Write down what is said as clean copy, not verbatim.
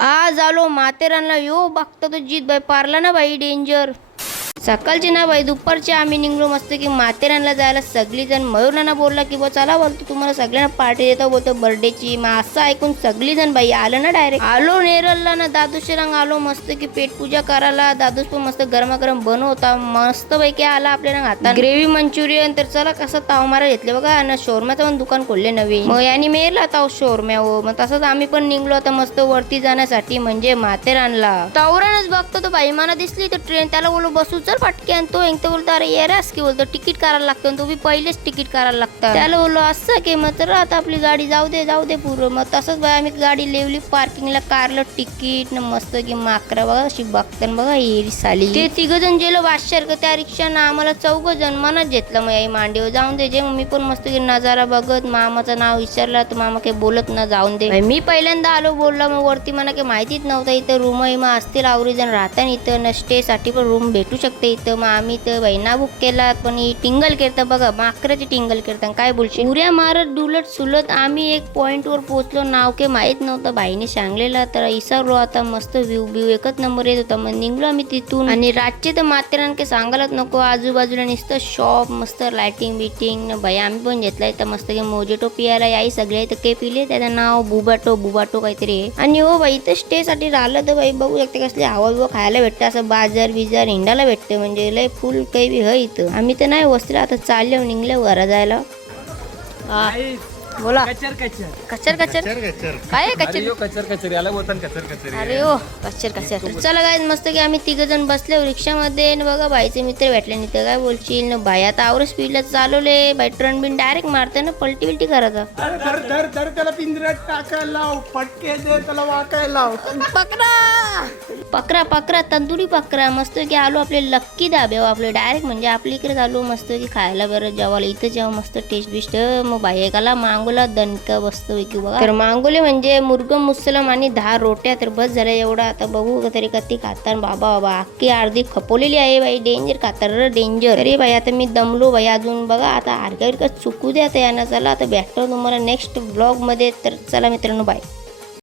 आज आलो माथेरानला. यो बघता तो जीत बाई पारला ना बाई, डेंजर. सकाळची ना बाई दुपारची आम्ही निघलो मस्त की माथेरानला जायला. सगळीजण मयूरना बोलला की बा चला बोलतो तुम्हाला सगळ्यांना पार्टी देतो बोलतो बर्थडेची. मग असं ऐकून सगळीजण बाई आलं ना डायरेक्ट. आलो नेरलला ना दादूशिरांग आलो मस्त की पेट पूजा करायला. दादूस पण मस्त गरमागरम बनवता मस्त पैकी आला आपल्या हातात ग्रेव्ही मंचुरियन. तर चला कसं ताव मारा घेतले बघा ना. शोरम्याचं पण दुकान खोलले नवीन. मग यांनी मेरला ताव शोरम्या हो. मग तसंच आम्ही पण निघलो आता मस्त वरती जाण्यासाठी म्हणजे माथेरानला. तावरानच बघतो तो बाई मला दिसली तर ट्रेन. त्याला बोलू बसू चल पटक्यान. तो एक तर बोलतो अरे येरास की बोलतो तिकीट करायला लागतं. तो बी पहिलेच तिकीट करायला लागतं. त्याला बोललो असं की मग तर आता आपली गाडी जाऊ दे पूर्ण. मग तसंच बाई आम्ही गाडी लेवली पार्किंगला. कारलं तिकीट न मस्त की माकरा बघा अशी बघताना बघा येरी साली. ते तिघजण गेलो वाशर का त्या रिक्षानं आम्हाला 4 जण मनात घेतलं. मग आई मांडीवर जाऊन दे जे. मी पण मस्त की नजारा बघत मामाचं नाव विचारलं तर मामा काही बोलत ना जाऊन दे. मी पहिल्यांदा आलो बोलला. मग वरती मला काही माहितीच नव्हतं इथं रूम मग असतील आवरी जण राहता इथं स्टे साठी पण रूम भेटू शकते इथं. मग आम्ही तर बहिणा बुक केला पण ही टिंगल करता बघा माकराची टिंगल करता काय बोलशील. उड्या मारत डुलत सुलत आम्ही एक पॉइंट वर पोहोचलो. नाव के माहित नव्हतं बाईने सांगलेला तर विसरलो. आता मस्त व्ह्यू एकच नंबर येत होता. मग निघलो आम्ही तिथून. आणि रातचे तर माथेरान काही सांगायलाच नको. आजूबाजूला नुसतं शॉप मस्त लाइटिंग बिटिंग न बाई आम्ही पण घेतलाय तर मस्त की मोजेटो पियाला याई सगळे तर काही पिले. त्याचं नाव बुबाटो काहीतरी आहे. आणि हो बाई इथं स्टे साठी राहिलं तर बाई बघू शकते कसले हवा बिवा खायला भेटतं. असं बाजार बिजार हिंडाला भेटतं म्हणजे लय फुल काही बी है इथं. आम्ही तर नाही वस्त्र आता चालले निघले घरा जायला. बोला कचर काय कचर याला बोलतात कचर. अरे ओ कचर चला काय मस्त की आम्ही 3 जण बसले रिक्षामध्ये. बघा बाईचे मित्र भेटले नाही तर काय बोलशील ना बाई. आता आवरच स्पीडला चालवले बाई. ट्रन बिन डायरेक्ट मारते ना पलटी बिलटी करायचा. त्याला पिंजऱ्यात टाकायला लाव फटके दे त्याला वाकायला लाव. पकरा तंदुरी पकरा. मस्त की आलो आपले लक्की धाब्यावर आपले डायरेक्ट म्हणजे आपल्या इकडे आलो मस्त की खायला बरं जेवायला. इथं जेव्हा मस्त टेस्ट बिस्ट. मग बायकाला मांगोला दणका बसतो की बघा. तर मांगोले म्हणजे मुर्गम मुसलम आणि 10 रोट्या. तर बस झाल्या एवढा. आता बघू तरी कधी खातात बाबा अख्खी अर्धी खपवलेली आहे बाई. डेंजर खातर डेंजर. अरे बाई आता मी दमलो बाई अजून. बघा आता अर्ध्या चुकू द्या आता यांना. चला आता भेटतो तुम्हाला नेक्स्ट ब्लॉग मध्ये. तर चला मित्रांनो बाय.